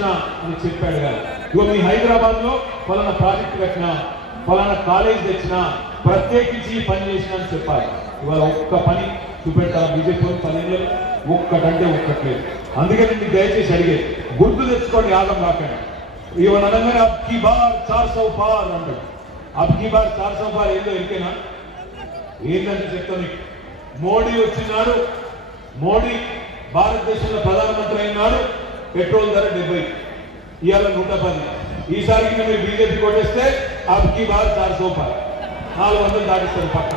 వచ్చినా అని చెప్పాడు కానీ ఇగో మీ హైదరాబాద్లో ఫలానా ప్రాజెక్టు కట్టినా ఫలానా కాలేజ్ తెచ్చినా ప్రత్యేకించి పని చేసినా అని చెప్పాలి. ఇవాళ ఒక్క పని చూపెడతా బీజేపీ పని ఒక్కటంటే ఒక్కట్లేదు. అందుకని మీకు దయచేసి అడిగే గుర్తు తెచ్చుకోండి, ఆగం రాకండి. ఇవాళ అనగానే అబ్ కీ బార్ 400 పార్ అంటాడు. అబ్ కీ బార్ 400 పార్ ఏందో ఎరికేనా? ఏంటంటే చెప్తాను మీకు. మోడీ వచ్చినాడు, మోడీ భారతదేశంలో ప్రధానమంత్రి అయినాడు, పెట్రోల్ ధర 70, ఇవాళ 110. ఈసారికి మీరు బీజేపీ కొట్టేస్తే అబ్ కీ బార్ 400 పార్ 400 దాటిస్తారు, పక్క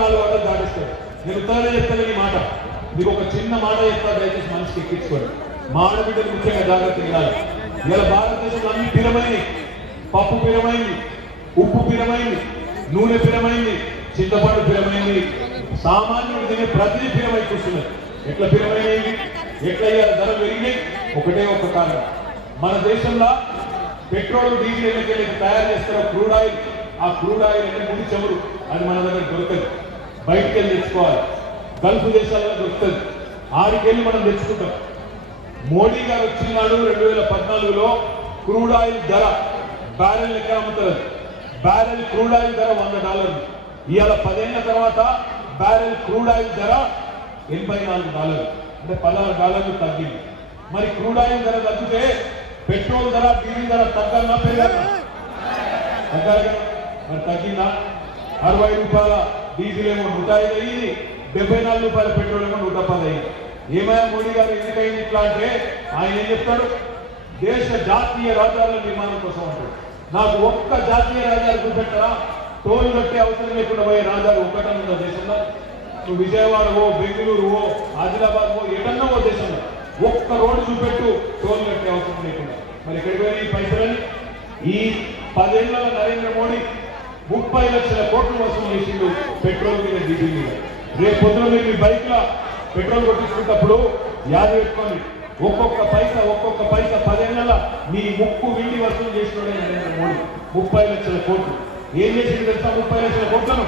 400 దాటిస్తారు. నేను ఉత్తరాలే చెప్తాను ఈ మాట. మీకు ఒక చిన్న మాట చెప్తా, దయచేసి మనసుకి ఎక్కించుకోండి. మా ఆడబిడ్డలు ముఖ్యంగా జాగ్రత్త వినాలి. ఇలా భారతదేశంలో అన్ని పిరమైంది, పప్పు పిరమైంది, ఉప్పు పిరమైంది, నూనె పిరమైంది, చింతపండు పిరమైంది, సామాన్యుడు తినే ప్రతిదీ పిరమై కూర్చున్నది. ఎట్లా పిరమైనవి, ఎట్లా ఇవాళ ధర పెరిగినాయి? ఒకటే ఒక కారణం, మన దేశంలో పెట్రోల్ డీజిల్ ఎన్నికలు తయారు చేస్తారో క్రూడ్ ఆయిల్, ఆ క్రూడ్ ఆయిల్ అంటే ముడి చమురు, అది మన దగ్గర దొరకదు, బయటికి వెళ్ళి తెచ్చుకోవాలి. గల్ఫ్ దేశాల్లో దొరుకుతుంది, ఆడికెళ్ళి మనం తెచ్చుకుంటాం. మోడీ గారు వచ్చినాడు 2014లో క్రూడ్ ఆయిల్ ధర బ్యారెల్ లెక్క అమ్ముతుంది. బ్యారెల్ క్రూడ్ ఆయిల్ ధర $100. ఇవాళ 10 ఏళ్ల తర్వాత బ్యారెల్ క్రూడ్ ఆయిల్ ధర $84, అంటే $16 తగ్గింది. మరి క్రూడ్ ఆయిల్ ధర తగ్గితే పెట్రోల్ ధర, డీజిల్ ధర తగ్గన్నా పెరగన్నా? తగ్గాలి. మరి తగ్గిందా? 60 రూపాయల డీజిల్ ఏమో 105 అయ్యింది, 74 రూపాయల పెట్రోల్ ఏమో 110 అయ్యింది. ఏమైనా మోడీ గారు ఎందుకైంది ఇట్లా అంటే ఆయన ఏం చెప్తాడు? దేశ జాతీయ రహదారుల నిర్మాణం కోసం అంటాడు. నాకు ఒక్క జాతీయ రహదారి చూపెట్టరా? టోల్ కట్టే అవసరం లేకుండా పోయే రహదారి ఒక్కటన్నా దేశంలో? నువ్వు విజయవాడవో, బెంగళూరువో, ఆదిలాబాద్వో, ఎటన్నా ఓ దేశంలో ఒక్క రోడ్డు చూపెట్టు టోల్ కట్టే అవసరం లేకుండా. మరి ఎక్కడికి పోయి ఈ పైసలని? ఈ 10 ఏళ్లలో నరేంద్ర మోడీ 30 లక్షల కోట్లు వసూలు చేసిండు పెట్రోల్ మీద, డీజిల్ మీద. రేపు పొద్దున మీరు మీ బైక్ లో పెట్రోల్ కొట్టించుకున్నప్పుడు యాద పెట్టుకోండి, ఒక్కొక్క పైసా 10 ఏళ్ల మీ ముక్కు విండి వసూలు చేసినోడే నరేంద్ర మోడీ. 30 లక్షల కోట్లు ఏం చేసింది తెలుసా? 30 లక్షల కోట్లను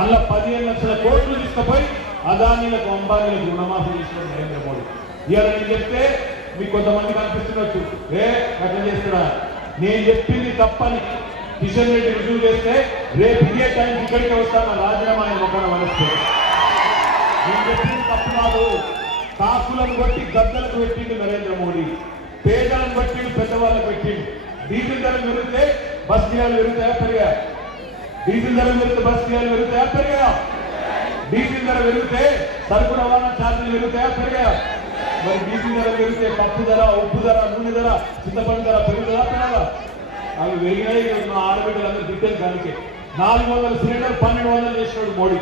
అందులో 15 లక్షల కోట్లు తీసుకుపోయి అదానీలకు, అంబానీలకు రుణమాఫీ చేసిన నరేంద్ర మోడీ. ఇవాళ నేను చెప్తే మీకు కొంతమంది కనిపిస్తున్నట్టు, అట్లా చేస్తున్నా. నేను చెప్పింది తప్పని కిషన్ రెడ్డి రుజువు చేస్తే రేపు ఇదే టైం ఇక్కడికి వస్తాను, రాజీనామా ఆయన మొక్కన వలస్తే. నేను చెప్పింది తప్పు కాదు. కాకులను బట్టి గద్దలకు పెట్టిండు నరేంద్ర మోడీ, పేదలను బట్టి పెద్దవాళ్ళకు పెట్టిండు. డీజిల్ ధరలు పెరిగితే బస్ కిరాలు పెరుగుతాయా పెరిగా? డీజిల్ ధరలు పెరిగితే బస్ కిరాలు పెరుగుతాయా పెరిగా? డీజిల్ ధర పెరిగితే సరుకు రవాణా ఛార్జీలు పెరుగుతాయా పెరిగా? మరి డీజిల్ ధర పెరిగితే పప్పు ధర, ఉప్పు ధర, నూనె ధర, చింతపండు ధర పెరుగుతుందా పెరగాలా? అవి పెరిగినాయి. మా ఆడబిడ్డలందరూ దిగ్గలు దానికి 400 సిలిండర్ 1200 చేసినాడు మోడీ.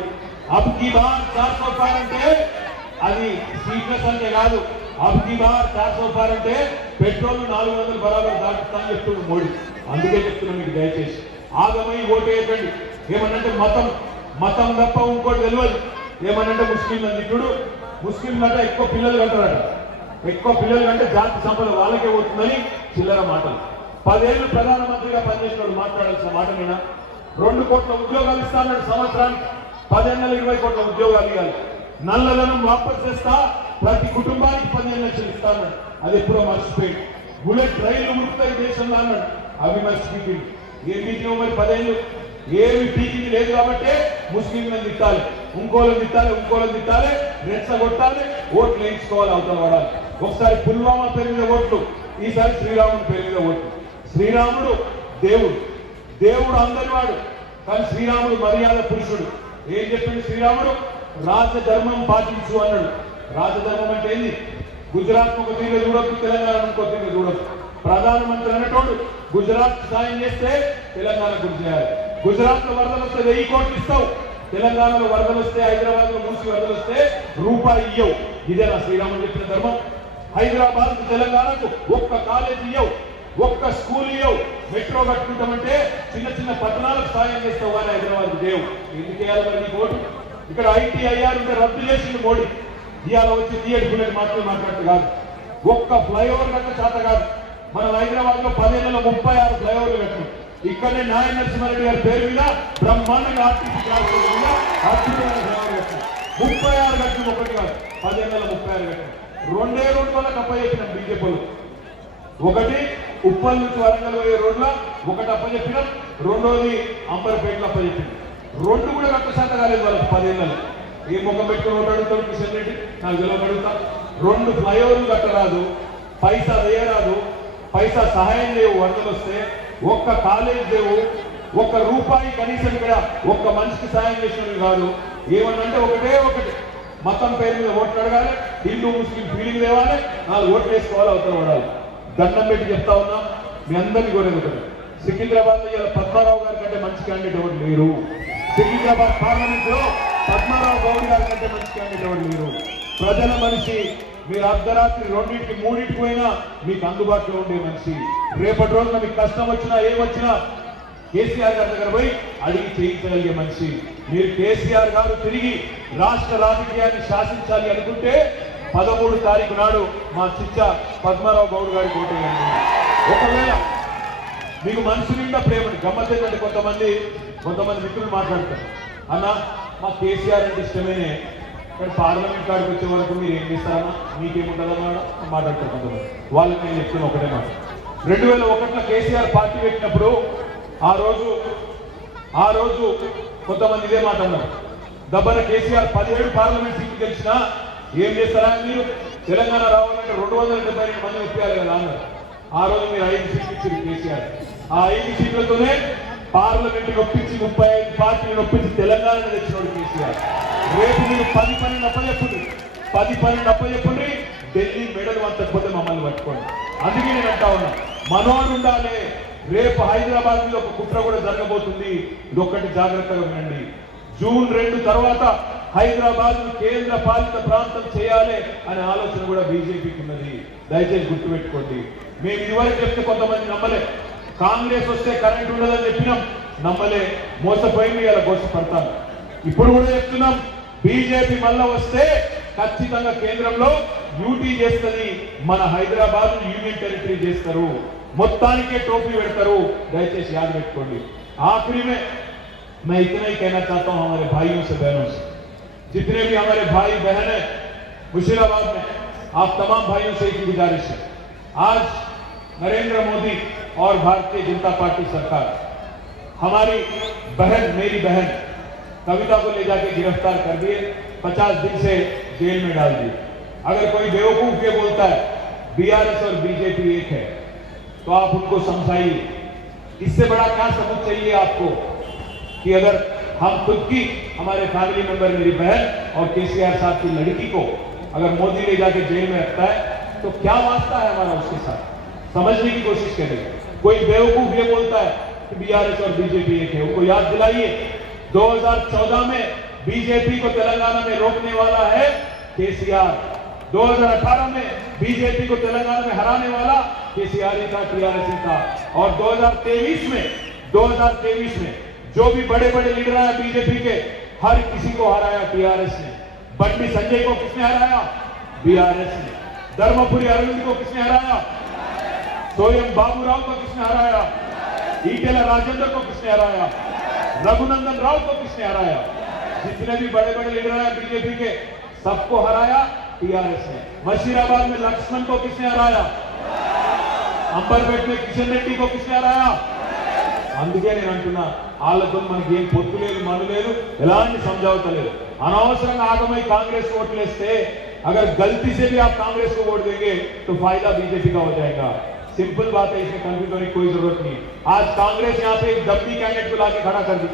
అబ్ కీ బార్ 400 పార్ అంటే అది సీట్ల సంఖ్య కాదు. అబ్ కీ బార్ 400 పార్ అంటే పెట్రోల్ 400 బరాబర్ దాటుతానని చెప్తున్నాడు మోడీ. అందుకే చెప్తున్నాను మీకు, దయచేసి ఆగమై ఓటేయకండి. ఏమనంటే మతం తప్ప ఇంకోటి తెలియదు. ఏమనంటే ముస్లింలు అందితుడు, ముస్లింలంటే ఎక్కువ పిల్లలు కంటారట. ఎక్కువ పిల్లలు కంటే జాతి సంపద వాళ్ళకే పోతుందని చిల్లర మాటలు. 10 ఏళ్ళు ప్రధానమంత్రిగా పనిచేసినాడు, మాట్లాడాల్సిన మాట నేనా? 2 కోట్ల ఉద్యోగాలు ఇస్తానన్నాడు సంవత్సరానికి. 10 ఏళ్ళలో 20 కోట్ల ఉద్యోగాలు ఇవ్వాలి. నల్లధనం వాపసు చేస్తా, ప్రతి కుటుంబానికి 15 లక్షలు ఇస్తానన్నాడు. అది ఎప్పుడో మర్చిపోయింది. బుల్లెట్ రైళ్లు ఉరుకుతాయి దేశంలో అన్నాడు, అవి మర్చిపోయింది. ఏం పీకిన మరి 10 ఏళ్ళు ఏమి పీకింది లేదు కాబట్టి ముస్లింలను తిట్టాలి, ఇంకోళ్ళని తిట్టాలి, రెచ్చగొట్టాలి, ఓట్లు వేయించుకోవాలి, అవతల పడాలి. ఒకసారి పుల్వామా పేరు మీద ఓట్లు, ఈసారి శ్రీరాముడి పేరు మీద ఓట్లు. శ్రీరాముడు దేవుడు అందరి వాడు, కానీ శ్రీరాముడు మర్యాద పురుషుడు. ఏం చెప్పింది శ్రీరాముడు? రాజధర్మం పాటించు అన్నాడు. రాజధర్మం అంటే ఏంది? గుజరాత్ ఒక తీరు చూడొద్దు, తెలంగాణ ఇంకో తీరు చూడొద్దు. ప్రధానమంత్రి అనేటోడు గుజరాత్ సాయం చేస్తే తెలంగాణ గురి చేయాలి. గుజరాత్ లో వరదలు వస్తే 1000 కోట్లు ఇస్తావు, తెలంగాణలో వరదలు వస్తే, హైదరాబాద్ లో మూసి వరదలు వస్తే రూపాయి ఇయ్యవు. ఇదేనా శ్రీరాముడు చెప్పిన ధర్మం? హైదరాబాద్ తెలంగాణకు ఒక్క కాలేజ్ ఇయ్యవు, ఒక్క స్కూల్ ఇయ్యవు. మెట్రో కట్టుకుంటామంటే చిన్న పట్టణాలకు సాయం చేస్తావు, కానీ హైదరాబాద్ దేవు. ఎందుకు వేయాలి మరి నీ ఓటు? ఇక్కడ ITIR ఉంటే రద్దు చేసిండు మోడీ. ఇవాళ వచ్చి థియేటర్ మాట్లాడుతూ కాదు, ఒక్క ఫ్లైఓవర్ కట్ట చేత కాదు. మనం హైదరాబాద్ లో 10 ఏళ్లలో 36 ఫ్లైఓవర్లు కట్టాం. ఇక్కడనే నాయ నరసింహారెడ్డి గారి పేరు మీద బ్రహ్మాండంగా ఆర్టీసీ క్లాస్ మీద అద్భుతమైన ఫ్లైఓవర్ కట్టాం. 36 కట్టిన ఒకటి కాదు, 10 ఏళ్లలో 36 కట్టాం. 2 వల్ల కప్ప చెప్పినాం బీజేపీలు. ఒకటి ఉప్పల్ నుంచి వరంగల్ పోయే రోడ్ల ఒకటి అప్పచెప్పినాం, రెండోది అంబర్పేటలో అప్పచెప్పినాం. రెండు కూడా కట్టశాత కాలేదు వాళ్ళకి 10 ఏళ్ళలో. ఏ ముఖం పెట్టుకుని ఒకటి అడుగుతాడు కిషన్ రెడ్డి, నాకు గెలవ అడుగుతా. 2 ఫ్లైఓవర్లు కట్టరాదు, పైసా వేయరాదు, పైసా సహాయం లేవు వరదలు వస్తే, ఒక్క కాలేజ్ లేవు, ఒక్క రూపాయి కనీసం ఇక్కడ ఒక్క మనిషికి సాయం చేసినవి కాదు. ఏమన్నంటే ఒకటే ఒకటి, మతం పేరు మీద ఓట్లు అడగాలి, హిందూ ముస్లిం ఫీలింగ్ తేవాలి, 4 ఓట్లు వేసుకోవాలి, అవతల పడాలి. దండం పెట్టి చెప్తా ఉన్నాం, మీ అందరినీ కోరేది. సికింద్రాబాద్ లో ఇలా పద్మారావు గారి కంటే మంచి క్యాండిడేట్ ఎవరు లేరు. సికింద్రాబాద్ పార్లమెంట్ లో పద్మారావు గౌడ్ గారి కంటే మంచి క్యాండిడేట్ ఎవరు లేరు. ప్రజల మనిషి, మీరు అర్ధరాత్రి 2ంటికి 3ంటికి పోయినా మీకు అందుబాటులో ఉండే మనిషి. రేపటి రోజున మీకు కష్టం వచ్చినా ఏమొచ్చినా కేసీఆర్ గారి దగ్గర పోయి అడిగి చేయించగలిగే మనిషి. మీరు కేసీఆర్ గారు తిరిగి రాష్ట్ర రాజకీయాన్ని శాసించాలి అనుకుంటే 13 తారీఖు నాడు మా చిచ్చ పద్మారావు గౌడ్ గారి కోటేయండి. ఒకవేళ మీకు మనసు నిండా ప్రేమని, గమ్మత్ ఏంటంటే కొంతమంది మిత్రులు మాట్లాడతారు, అన్న మా కేసీఆర్ అంటే ఇష్టమేనే, కానీ పార్లమెంట్ కాడికి వచ్చే వరకు మీరు ఏం చేస్తారన్నా, మీకేముంటుందన్నా మాట్లాడతారు కొంతమంది. వాళ్ళకి నేను చెప్తున్నా ఒకటే మాట. 2001లో కేసీఆర్ పార్టీ పెట్టినప్పుడు ఆ రోజు కొంతమంది ఇదే మాట అన్నారు, దబ్బన కేసీఆర్ 17 పార్లమెంట్ సీట్లు గెలిచినా ఏం చేస్తారా మీరు, తెలంగాణ రావాలంటే 272 మంది ఒప్పారు కదా అన్నారు. ఆ రోజు మీరు 5 సీట్లు ఇచ్చారు కేసీఆర్. ఆ 5 సీట్లతోనే పార్లమెంట్ ఒప్పించి 35 పార్టీలను ఒప్పించి తెలంగాణ తెచ్చినోడు కేసీఆర్. రేపు మీరు 10-12 అప్పచెప్పండి, ఢిల్లీ మెడలు వంచకపోతే మమ్మల్ని పట్టుకోండి. అందుకే నేను అంటా ఉన్నా, మనోడు ఉండాలి. రేపు హైదరాబాద్ మీద ఒక కుట్ర కూడా జరగబోతుంది, ఇదొక్కటి జాగ్రత్తగా వినండి. జూన్ 2 తర్వాత హైదరాబాద్ కేంద్ర పాలిత ప్రాంతం చేయాలి అనే ఆలోచన కూడా బీజేపీకి ఉన్నది. దయచేసి గుర్తుపెట్టుకోండి. మేము ఇదివరకు చెప్తే కొంతమంది నమ్మలే, కాంగ్రెస్ వస్తే కరెంట్ ఉండదని చెప్పినాం, నమ్మలే, మోసపోయింది, ఇలా గోసపడతాం. ఇప్పుడు కూడా చెప్తున్నాం, బీజేపీ మళ్ళా వస్తే ఖచ్చితంగా కేంద్రంలో డ్యూటీ చేస్తుంది, మన హైదరాబాద్ యూనియన్ టెరిటరీ చేస్తారు, మొత్తానికే టోపీ పెడతారు. దయచేసి याद పెట్టుకోండి. आखिरी में मैं इतना ही कहना चाहता हूं हमारे भाइयों से बहनों से, जितने भी हमारे भाई बहन है मुशीराबाद में, आप तमाम भाइयों से एक गुजारिश है, आज नरेंद्र मोदी और भारतीय जनता पार्टी सरकार हमारी बहन, मेरी बहन कविता को ले जाके गिरफ्तार कर दिए, 50 दिन से जेल में डाल दिए। अगर कोई बेवकूफ ये बोलता है बीआरएस और बीजेपी एक है, तो आप उनको समझाइए। इससे बड़ा क्या सबूत चाहिए आपको कि अगर हम खुद की, हमारे फैमिली मेंबर मेरी बहन और केसीआर साहब की लड़की को अगर मोदी ले जाके जेल में रखता है, तो क्या वास्ता है हमारा उसके साथ, समझने की कोशिश करें। कोई बेवकूफ ये बोलता है कि बीआरएस और बीजेपी एक है, उनको याद दिलाइए 2014 में बीजेपी को तेलंगाना में रोकने वाला है केसीआर, 2018 में बीजेपी को तेलंगाना में हराने वाला केसीआर ही था, टीआरएस ही था। और 2023 में जो भी बड़े बड़े लीडर आए बीजेपी के, हर किसी को हराया टीआरएस ने। बंडी संजय को किसने हराया? बीआरएस ने। धर्मपुरी अरविंद को किसने हराया? सोयम बाबूराव को किसने हराया? ईटेला राजेंद्र को किसने हराया? रघुनंदन राव को किसने हराया? जितने भी बड़े बड़े लीडर हैं बीजेपी के, सबको हराया टीआरएस ने। मशीराबाद में लक्ष्मण को किसने हराया? अंबरपेट में किशन रेड्डी को किसने हराया? అందుకే నేను అంటున్నా, వాళ్ళతో మనకి ఏం పొత్తు లేదు, మను లేదు, ఎలాంటి समझौता లేదు. అనవసరంగా ఆగమై కాంగ్రెస్ ఓట్లేస్తే, अगर गलती से भी आप कांग्रेस को वोट देंगे तो फायदा बीजेपी का हो जाएगा। सिंपल बात है, इसमें कंफ्यूज होने की कोई जरूरत नहीं। आज कांग्रेस यहाँ पे एक डब्बी कैंडिडेट को लाके खड़ा कर दी,